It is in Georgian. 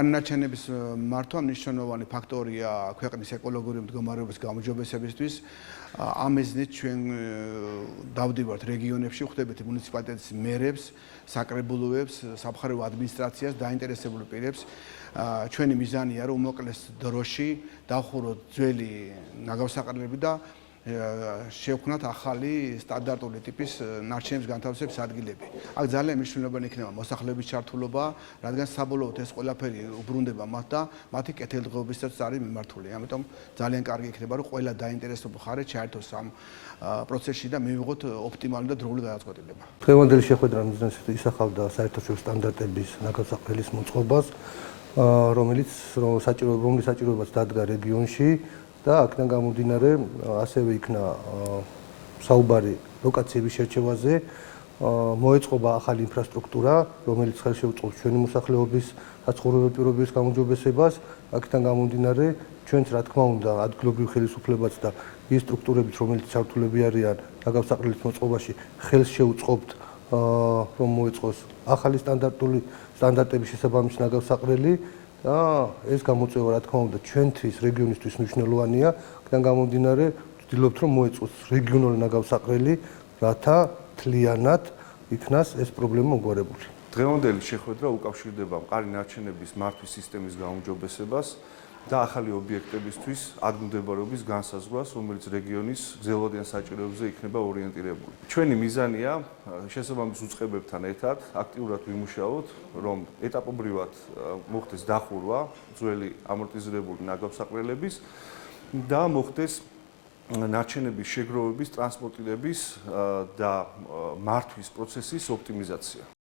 მყინვარნაჩენების მართვა მნიშვნელოვანი ფაქტორია ქვეყნის ეკოლოგიური მდგომარეობის გაუმჯობესებისთვის. ამ მიზნით ჩვენ დავდივართ რეგიონებში, ხვდებით მუნიციპალიტეტის მერებს, საკრებულოებს, სამხარეო ადმინისტრაციას, დაინტერესებულ პირებს. ჩვენი მიზანია, რომ უმოკლეს დროში დავხუროთ ძველი ნაგავსაყრელები და შევქმნათ ახალი სტანდარტული ტიპის ნარჩენების განთავსების ადგილები. აქ ძალიან მნიშვნელოვანი იქნება მოსახლეობის ჩართულობა, რადგან საბოლოოდ ეს ყველაფერი უბრუნდება მათ და მათი კეთილდღეობისათვის არის მიმართული. ამიტომ ძალიან კარგი იქნება, რომ ყველა დაინტერესებულ მხარე ჩაერთოს ამ პროცესში და მივიღოთ ოპტიმალური და დროული გადაწყვეტილება. დღევანდელი შეხვედრა მიზნად ისახავდა საერთაშორისო სტანდარტების ნაგავსაყრელის მოწყობას, რომელიც საჭიროებაც დადგა რეგიონში. და აქედან გამომდინარე ასევე იქნა საუბარი ლოკაციების შერჩევაზე, მოეწყობა ახალი ინფრასტრუქტურა, რომელიც ხელს შეუწყობს ჩვენი მოსახლეობის საცხოვრებელ პირობების გაუმჯობესებას. აქედან გამომდინარე ჩვენც რა თქმა უნდა ადგილობრივ ხელისუფლებაც და ის სტრუქტურებიც, რომელიც ჩართულები არიან ნაგავსაყრელის მოწყობაში, ხელს შეუწყობთ რომ მოეწყოს ახალი სტანდარტების შესაბამისი ნაგავსაყრელი. და ეს გამოწვევა რა თქმა უნდა ჩვენთვის რეგიონისთვის მნიშვნელოვანია. აქედან გამომდინარე ვცდილობთ რომ მოეწყოს რეგიონული ნაგავსაყრელი, რათა მთლიანად იქნას ეს პრობლემა მოგვარებული. დღევანდელი შეხვედრა უკავშირდება მყარი ნარჩენების მართვის სისტემის გაუმჯობესებას და ახალი ობიექტებისთვის ადგილმდებარეობის განსაზღვრას, რომელიც რეგიონის გრძელვადიან საჭიროებზე იქნება ორიენტირებული. ჩვენი მიზანია შესაბამის უწყებებთან ერთად აქტიურად ვიმუშაოთ, რომ ეტაპობრივად მოხდეს დახურვა ძველი ამორტიზირებული ნაგავსაყრელების და მოხდეს ნარჩენების შეგროვების, ტრანსპორტირების და მართვის პროცესის ოპტიმიზაცია.